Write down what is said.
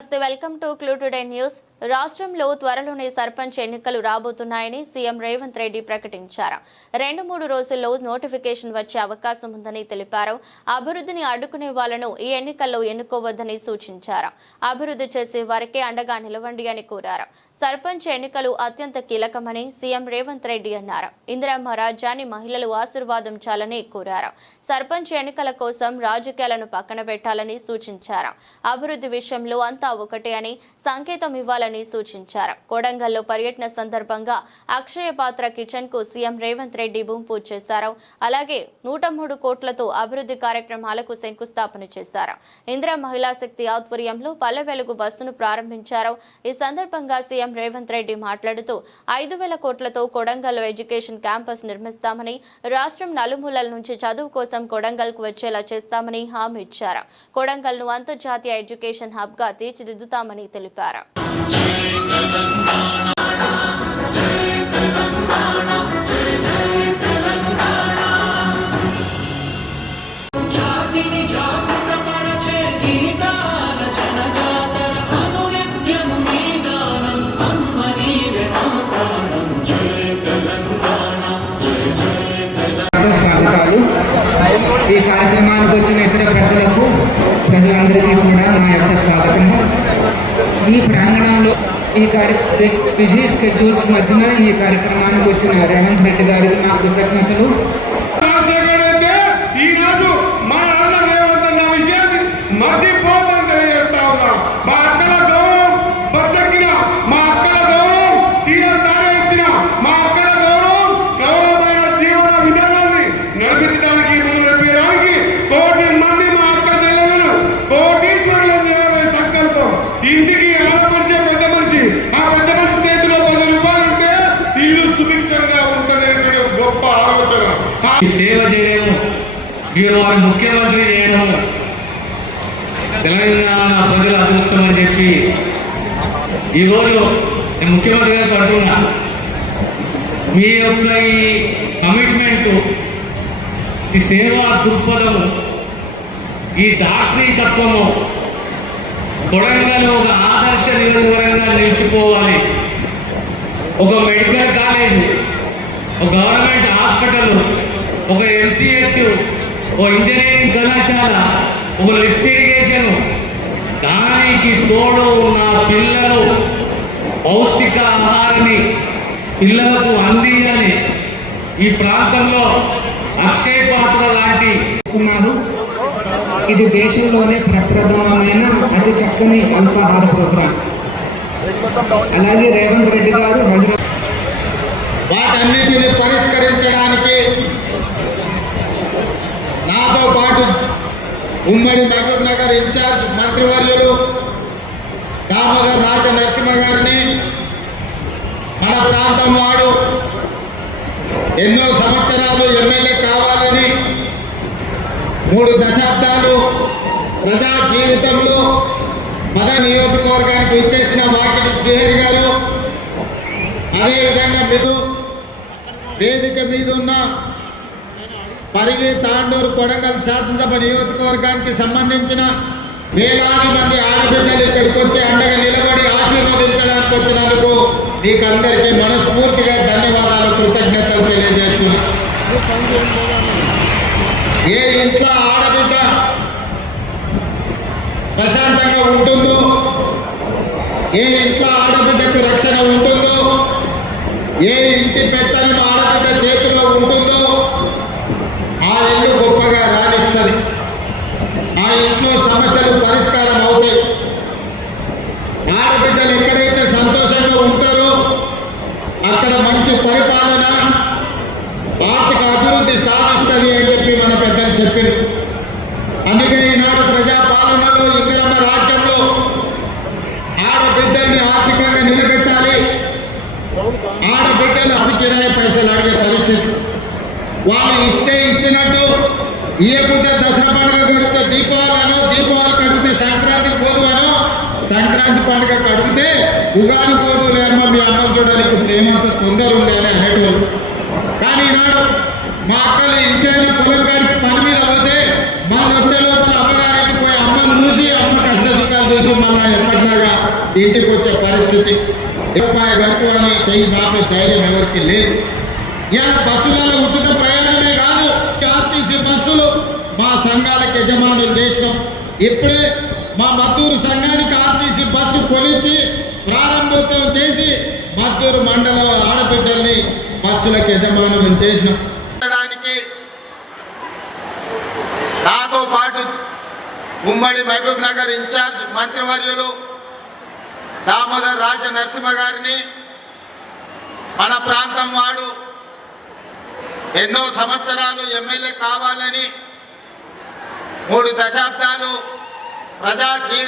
Welcome to clue today news. రాష్ట్రంలో త్వరలోనే సర్పంచ్ ఎన్నికలు రాబోతున్నాయని సీఎం రేవంత్ రెడ్డి ప్రకటించారు. 2-3 రోజుల్లో నోటిఫికేషన్ వచ్చే అవకాశం ఉందని తెలిపారు. అభివృద్ధిని అడ్డుకునే వాళ్లను ఈ ఎన్నికల్లో ఎన్నుకోవద్దని సూచించారు. అభివృద్ధి చేసే వారికే అండగా నిలవండి అని కోరారు. సర్పంచ్ ఎన్నికలు అత్యంత కీలకమని సీఎం రేవంత్ రెడ్డి అన్నారు. ఇందిరమ్మ రాజ్యాన్ని మహిళలు ఆశీర్వాదించాలని కోరారు. సర్పంచ్ ఎన్నికల కోసం రాజకీయాలను పక్కన పెట్టాలని సూచించారు. అభివృద్ధి విషయంలో అంతా ఒకటే అని సంకేతం ఇవ్వాలని సూచించారు. కొడంగల్లో పర్యటన సందర్భంగా అక్షయ పాత్ర కిచెన్ కు సీఎం రేవంత్ రెడ్డి భూమి పూజ చేశారు. అలాగే 103 కోట్లతో అభివృద్ధి కార్యక్రమాలకు శంకుస్థాపన చేశారు. ఇందిరా మహిళా శక్తి ఆధ్వర్యంలో పల్లె వెలుగు బస్సును ప్రారంభించారు. ఈ సందర్భంగా సీఎం రేవంత్ రెడ్డి మాట్లాడుతూ 5,000 కోట్లతో కొడంగల్లో ఎడ్యుకేషన్ క్యాంపస్ నిర్మిస్తామని, రాష్ట్రం నలుమూలల నుంచి చదువు కోసం కొడంగల్కు వచ్చేలా చేస్తామని హామీ ఇచ్చారు. కొడంగల్ను అంతర్జాతీయ ఎడ్యుకేషన్ హబ్ గా తీర్చిదిద్దుతామని తెలిపారు. ఈ కార్యక్రమానికి వచ్చిన ఇతర పెద్దలకు ప్రజలందరికీ కూడా నా యొక్క స్వాగతము. ఈ ప్రాంగణంలో ఈ బిజీ స్కెడ్యూల్స్ మధ్యన ఈ కార్యక్రమానికి వచ్చిన రేవంత్ రెడ్డి గారికి నా కృతజ్ఞతలు. ఇంటికి ఆడపరిచే పెద్ద మనిషి, ఆ పెద్ద మనిషి చేతిలో 10 రూపాయలు ఉంటే ఇల్లు సుభిక్షంగా ఉంటుందనే గొప్ప ఆలోచన. సేవ చేయడము, వారి ముఖ్యమంత్రి చేయడము తెలంగాణ ప్రజల అదృష్టం అని చెప్పి ఈరోజు నేను ముఖ్యమంత్రి గారితో అంటున్నా, మీ యొక్క ఈ కమిట్మెంటు, ఈ సేవా దృక్పథము, ఈ దార్శనికత్వము కొడంగల్ ఒక ఆదర్శ నియోజకవర్గంగా నిలిచిపోవాలి. ఒక మెడికల్ కాలేజ్, ఒక గవర్నమెంట్ హాస్పిటల్, ఒక MCH, ఒక ఇంజనీరింగ్ కళాశాల, ఒక లిఫ్ట్ ఇరిగేషన్, దానికి తోడు ఉన్న పిల్లలు పౌష్టిక ఆహారాన్ని పిల్లలకు అందించాలి. ఈ ప్రాంతంలో అక్షయ పాత్ర లాంటి ఇది దేశంలోనే ప్రప్రథమమైన అతి చక్కని అల్పాహార ప్రోగ్రాం. అలాగే రేవంత్ రెడ్డి గారు వాటన్నిటిని పరిష్కరించడానికి నాతో పాటు ఉమ్మడి మహబూబ్ నగర్ ఇన్ఛార్జ్ మంత్రివర్యులు దామోదర్ రాజ నరసింహ గారిని, మన ప్రాంతం వాడు ఎన్నో సంవత్సరాలు ఎమ్మెల్యే కావాలని 3 దశాబ్దాలు ప్రజా జీవితంలో నియోజకవర్గానికి ఇచ్చేసిన వాకిటి శ్రీహరి గారు, అదేవిధంగా వేదిక మీద ఉన్న పరిగి, తాండూరు, కొడంగల్ శాసనసభ నియోజకవర్గానికి సంబంధించిన వేలాది మంది ఆడబిడ్డలు ఇక్కడికి వచ్చి అండగా నిలబడి ఆశీర్వదించడానికి వచ్చినందుకు మీకందరికీ మనస్ఫూర్తిగా ధన్యవాదాలు, కృతజ్ఞతలు తెలియజేస్తున్నాను. ఏ ఇంట్లో ఆడబిడ్డ ప్రశాంతంగా ఉంటుందో, ఏ ఇంట్లో ఆడబిడ్డకు రక్షణ ఉంటుందో, ఏ ఇంటి పెత్తనం ఆడబిడ్డ చేతిలో ఉంటుందో ఆ ఇల్లు గొప్పగా రాణిస్తుంది. ఆ ఇంట్లో సమస్యలు పరిష్కారం అవుతాయి. ఆడబిడ్డలు ఎక్కడైతే సంతోషంగా ఉంటారో అక్కడ మంచి పరిపాలన, ఆర్థిక అభివృద్ధి సాధిస్తుంది అని చెప్పి మన పెద్దలు చెప్పారు. అందుకే ఈనాడు ప్రజాపాలనలో, ఇందిరమ్మ రాజ్యంలో ఆడబిడ్డల్ని ఆర్థికంగా నిలబెట్టాలి. ఆడబిడ్డలు కిరాయి పైసలు అడిగే పరిస్థితి, వాళ్ళు ఇస్తే ఇచ్చినట్టు, ఇయ్యకుంటే దసరా పండుగ కడితే దీపావళి కడిగితే సంక్రాంతికి పోదువనో, సంక్రాంతి పండుగ కడిగితే ఉగాది పోదులే అమ్మ, మీ అమ్మని చూడడానికి ప్రేమంతా తొందర ఉండేది అనేటువంటి. కానీ ఈనాడు మా అక్కలు ఇంకేమి పొలం గారికి పని మీద పోతే మళ్ళీ వచ్చే లోపల అమ్మగారికి పోయి అమ్మను చూసి అమ్మ కష్ట సుఖాలు చూసి మళ్ళా ఎప్పటిలాగా ఇంటికి వచ్చే పరిస్థితి. రూపాయి గంటు అని సై సాపే ధైర్యం ఎవరికి లేదు. ఇలా బస్సులలో ఉచిత ప్రయాణమే కాదు, ఆర్టీసీ బస్సులు మా సంఘాలకు యజమానులు చేసినాం. ఇప్పుడే మా మద్దూరు సంఘానికి ఆర్టీసీ బస్సు కొనిచ్చి ప్రారంభోత్సవం చేసి మద్దూరు మండల ఆడబిడ్డల్ని బస్సులకు యజమానులు చేసినాం. నాతో పాటు ఉమ్మడి మహబూబ్ నగర్ ఇన్ఛార్జ్ మంత్రివర్యులు దామోదర్ రాజ నరసింహ గారిని, మన ప్రాంతం వాడు ఎన్నో సంవత్సరాలు ఎమ్మెల్యే కావాలని 3 దశాబ్దాలు ప్రజా జీవితం